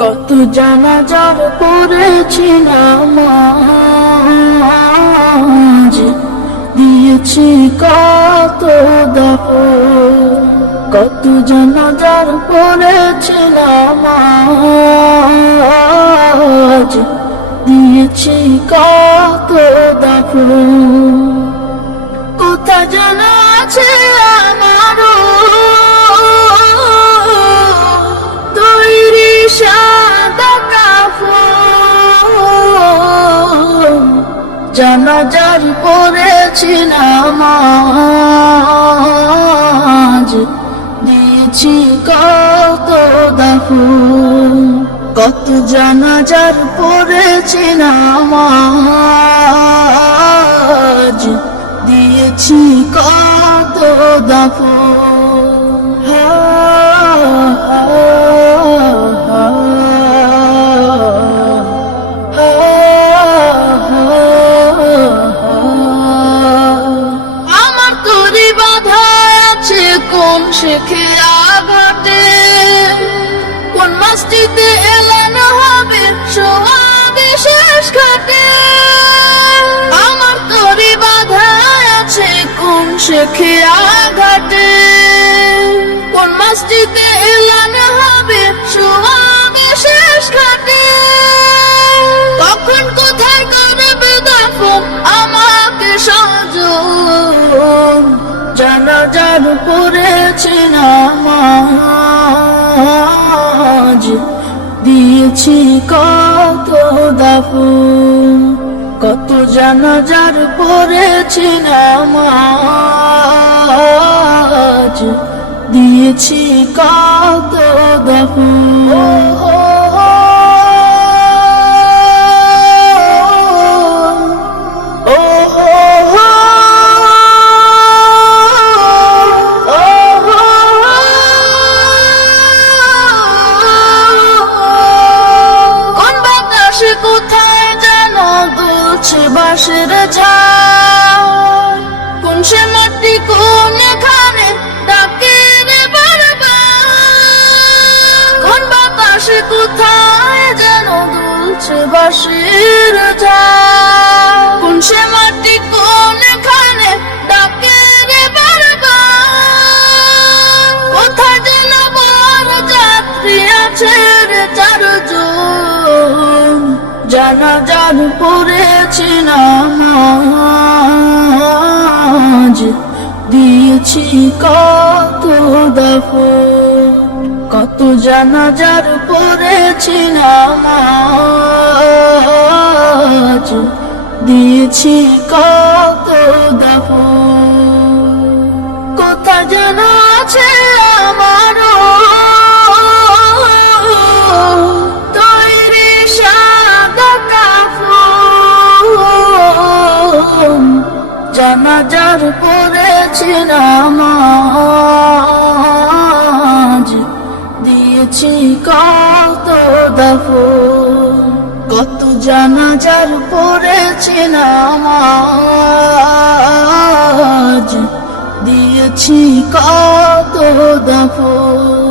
কত জানাজার পড়েছি নামাজ, দিয়েছি কত দাফন। কত জানাজার পড়েছি নামাজ, দিয়েছি কত দাফন। কোথা জানা আছে আমারও তৈরি সাদা কাফন, জানাজার পড়েছি নামাজ, দিয়েছি কত দাফন। কত জানাজার পড়েছি নামাজ, দিয়েছি কত দাফন। আমার তরি বাধা আছে কোন শেখে আঘাটে, কোন মসজিদে এলেন হবে সোয়াবে শেষ ঘাটে। আমার তরি বাধা আছে কোন শেখে আঘাটে, কোন মসজিদে এলেন হবে সোয়াবে শেষ ঘাটে। কখন কোথায় করবে দাফন আমাকে সাজন, জানাজার পড়েছি নামাজ, দিয়েছি কত দাফন। কত জানাজার পড়েছি নামাজ, দিয়েছি কত দাফন। কোথায় যেন দুলছে বাঁশের ঝাড়, কোন সে মাটি কোন এখানে ডাকে রে বারবার। কোন বাতাসে কোথায় যেন দুলছে বাঁশের ঝাড়, কোন সে মাটি কোন এখানে ডাকে রে বারবার। কোথায় যেন বড় যাত্রী আছে রে চারজন, জানাজার পড়েছি নামাজ, দিয়েছি কত দাফন। কত জানাজার পড়েছি নামাজ, দিয়েছি কত দাফন। কোথা জানা আছে আমারও তৈরি সাদা কাফন, জানাজার পড়েছি নামাজ, দিয়েছি কত দাফন। কত জানাজার পড়েছি নামাজ, দিয়েছি কত দাফন।